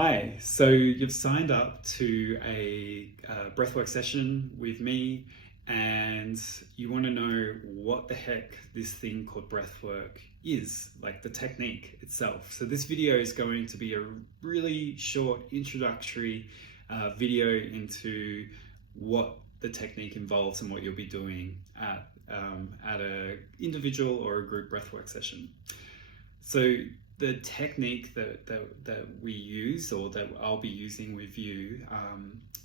Hi, so you've signed up to a breathwork session with me and you want to know what the heck this thing called breathwork is, like the technique itself. So this video is going to be a really short introductory video into what the technique involves and what you'll be doing at an individual or a group breathwork session. So the technique that we use, or that I'll be using with you,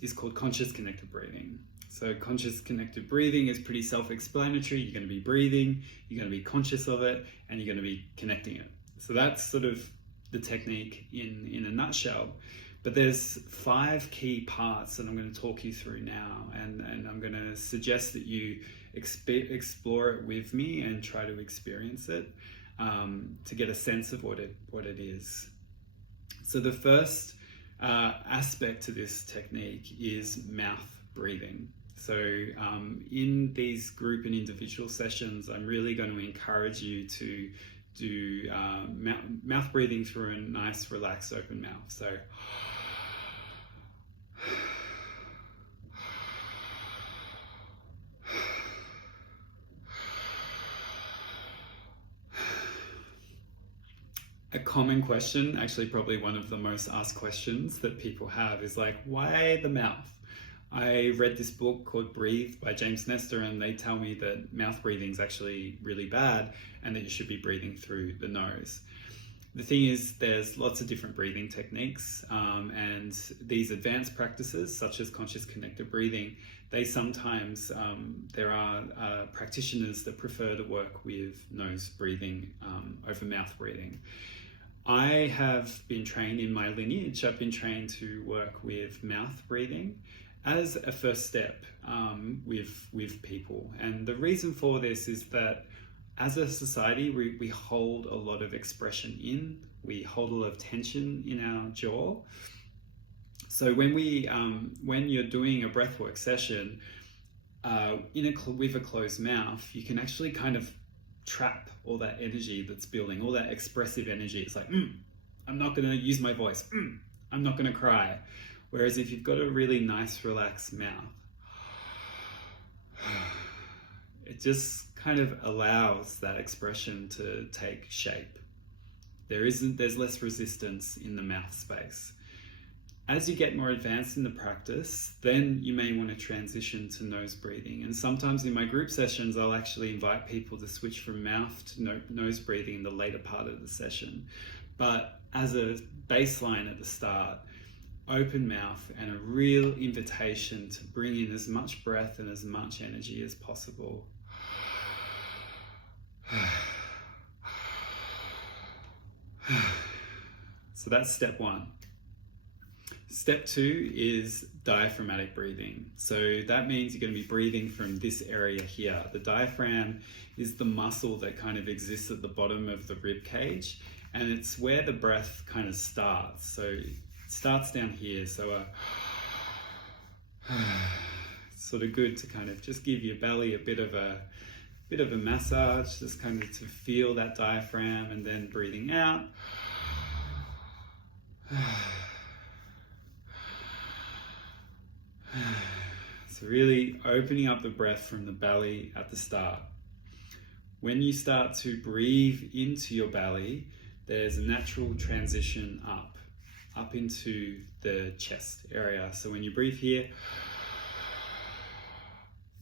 is called conscious connected breathing. So conscious connected breathing is pretty self-explanatory. You're going to be breathing, you're going to be conscious of it, and you're going to be connecting it. So that's sort of the technique in a nutshell. But there's 5 key parts that I'm going to talk you through now, and I'm going to suggest that you explore it with me and try to experience it. To get a sense of what it is. So the first aspect to this technique is mouth breathing. So in these group and individual sessions, I'm really going to encourage you to do mouth breathing through a nice, relaxed, open mouth. So a common question, actually probably one of the most asked questions that people have, is like, why the mouth? I read this book called Breathe by James Nestor, and they tell me that mouth breathing is actually really bad and that you should be breathing through the nose. The thing is, there's lots of different breathing techniques, and these advanced practices, such as conscious connected breathing, they sometimes, there are practitioners that prefer to work with nose breathing over mouth breathing. I have been trained in my lineage, I've been trained to work with mouth breathing as a first step with people. And the reason for this is that as a society, we hold a lot of expression in, we hold a lot of tension in our jaw. So when you're doing a breathwork session with a closed mouth, you can actually kind of trap all that energy that's building, all that expressive energy. It's like, I'm not going to use my voice. I'm not going to cry. Whereas if you've got a really nice, relaxed mouth, it just kind of allows that expression to take shape. There's less resistance in the mouth space. As you get more advanced in the practice, then you may want to transition to nose breathing. And sometimes in my group sessions, I'll actually invite people to switch from mouth to nose breathing in the later part of the session. But as a baseline at the start, open mouth and a real invitation to bring in as much breath and as much energy as possible. So that's step 1. Step 2 is diaphragmatic breathing. So that means you're going to be breathing from this area here. The diaphragm is the muscle that kind of exists at the bottom of the rib cage, and it's where the breath kind of starts. So it starts down here. So it's sort of good to kind of just give your belly a bit of a massage, just kind of to feel that diaphragm, and then breathing out. So really opening up the breath from the belly at the start. When you start to breathe into your belly, there's a natural transition up into the chest area. So when you breathe here,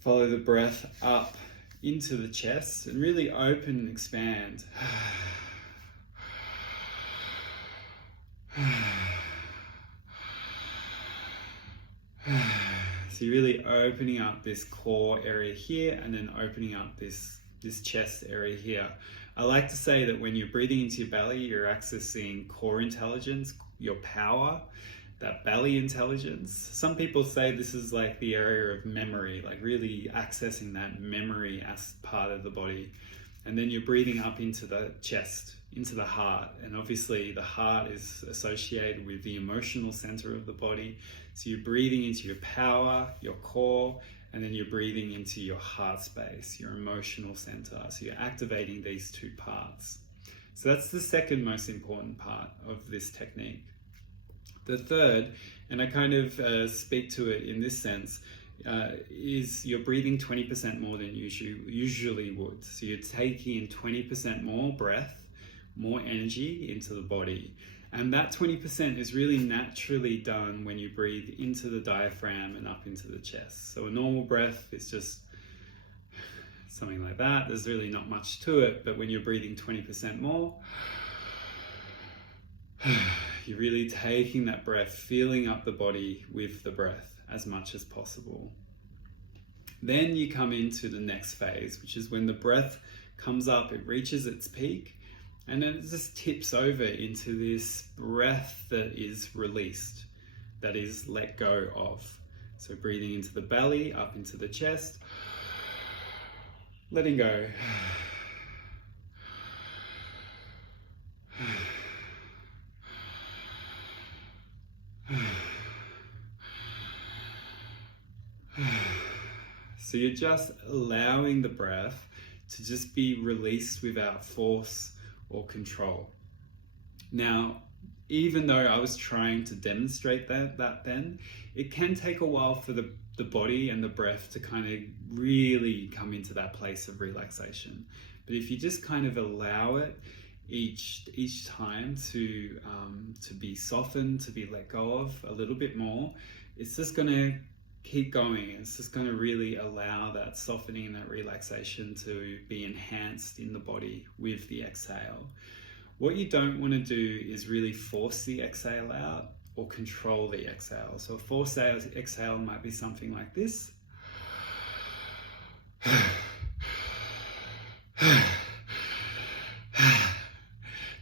follow the breath up into the chest and really open and expand. So you're really opening up this core area here, and then opening up this chest area here. I like to say that when you're breathing into your belly, you're accessing core intelligence, your power, that belly intelligence. Some people say this is like the area of memory, like really accessing that memory as part of the body. And then you're breathing up into the chest, into the heart. And obviously the heart is associated with the emotional center of the body. So you're breathing into your power, your core, and then you're breathing into your heart space, your emotional center. So you're activating these 2 parts. So that's the second most important part of this technique. The third, and I kind of speak to it in this sense, is you're breathing 20% more than you usually would. So you're taking in 20% more breath, more energy into the body. And that 20% is really naturally done when you breathe into the diaphragm and up into the chest. So a normal breath is just something like that. There's really not much to it, but when you're breathing 20% more, you're really taking that breath, filling up the body with the breath as much as possible. Then you come into the next phase, which is when the breath comes up, it reaches its peak, and then it just tips over into this breath that is released, that is let go of. So breathing into the belly, up into the chest, letting go. So you're just allowing the breath to just be released without force or control. Now, even though I was trying to demonstrate that then, it can take a while for the body and the breath to kind of really come into that place of relaxation. But if you just kind of allow it each time to be softened, to be let go of a little bit more, it's just going to keep going. It's just going to really allow that softening and that relaxation to be enhanced in the body with the exhale. What you don't want to do is really force the exhale out or control the exhale. So a forced exhale might be something like this.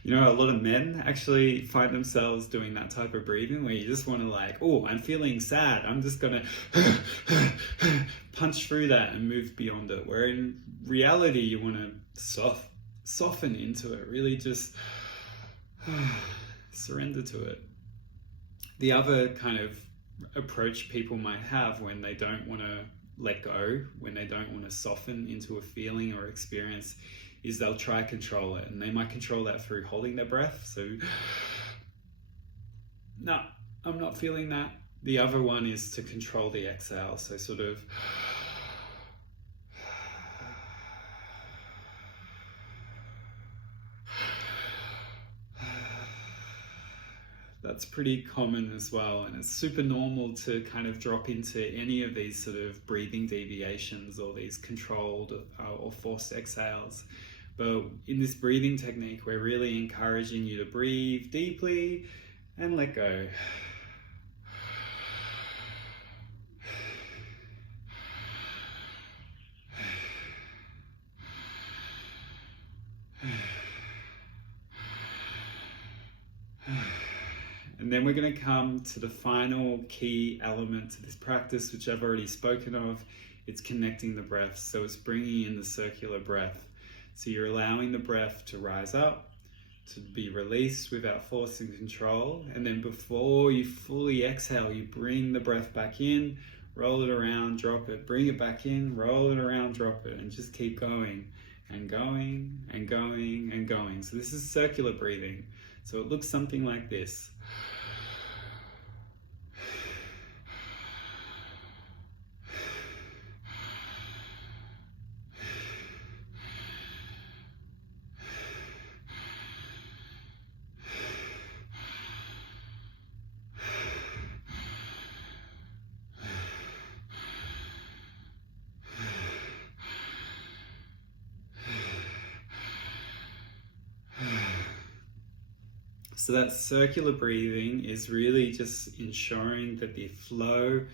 You know, a lot of men actually find themselves doing that type of breathing where you just want to like, oh, I'm feeling sad, I'm just going to punch through that and move beyond it. Where in reality, you want to soften into it, really just surrender to it. The other kind of approach people might have when they don't want to let go, when they don't want to soften into a feeling or experience, is they'll try control it, and they might control that through holding their breath. So, no, I'm not feeling that. The other one is to control the exhale. So sort of that's pretty common as well, and it's super normal to kind of drop into any of these sort of breathing deviations or these controlled or forced exhales. But in this breathing technique, we're really encouraging you to breathe deeply and let go. And then we're going to come to the final key element to this practice, which I've already spoken of. It's connecting the breath. So it's bringing in the circular breath. So you're allowing the breath to rise up, to be released without force and control. And then before you fully exhale, you bring the breath back in, roll it around, drop it, bring it back in, roll it around, drop it, and just keep going and going and going and going. So this is circular breathing. So it looks something like this. So that circular breathing is really just ensuring that the flow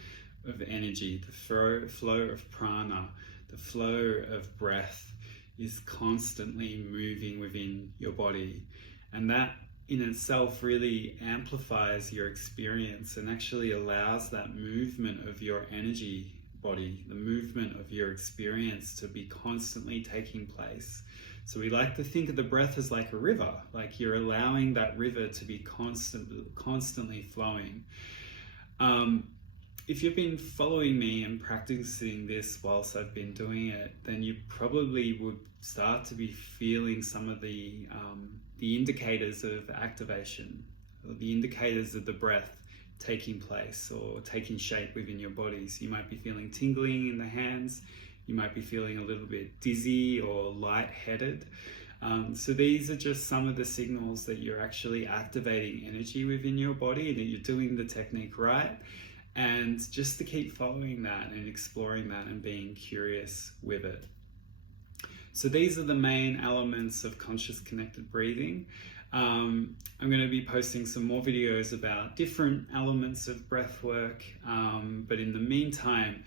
of energy, the flow of prana, the flow of breath is constantly moving within your body. And that in itself really amplifies your experience and actually allows that movement of your energy body, the movement of your experience to be constantly taking place. So we like to think of the breath as like a river, like you're allowing that river to be constantly flowing. If you've been following me and practicing this whilst I've been doing it, then you probably would start to be feeling some of the indicators of activation, or the indicators of the breath taking place or taking shape within your bodies. You might be feeling tingling in the hands, you might be feeling a little bit dizzy or lightheaded. So these are just some of the signals that you're actually activating energy within your body and that you're doing the technique right. And just to keep following that and exploring that and being curious with it. So these are the main elements of conscious connected breathing. I'm going to be posting some more videos about different elements of breath work, but in the meantime,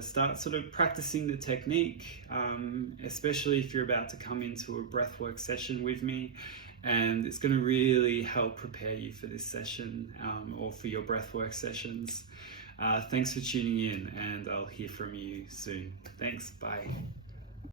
start sort of practicing the technique, especially if you're about to come into a breathwork session with me, and it's going to really help prepare you for this session or for your breathwork sessions. Thanks for tuning in, and I'll hear from you soon. Thanks, bye.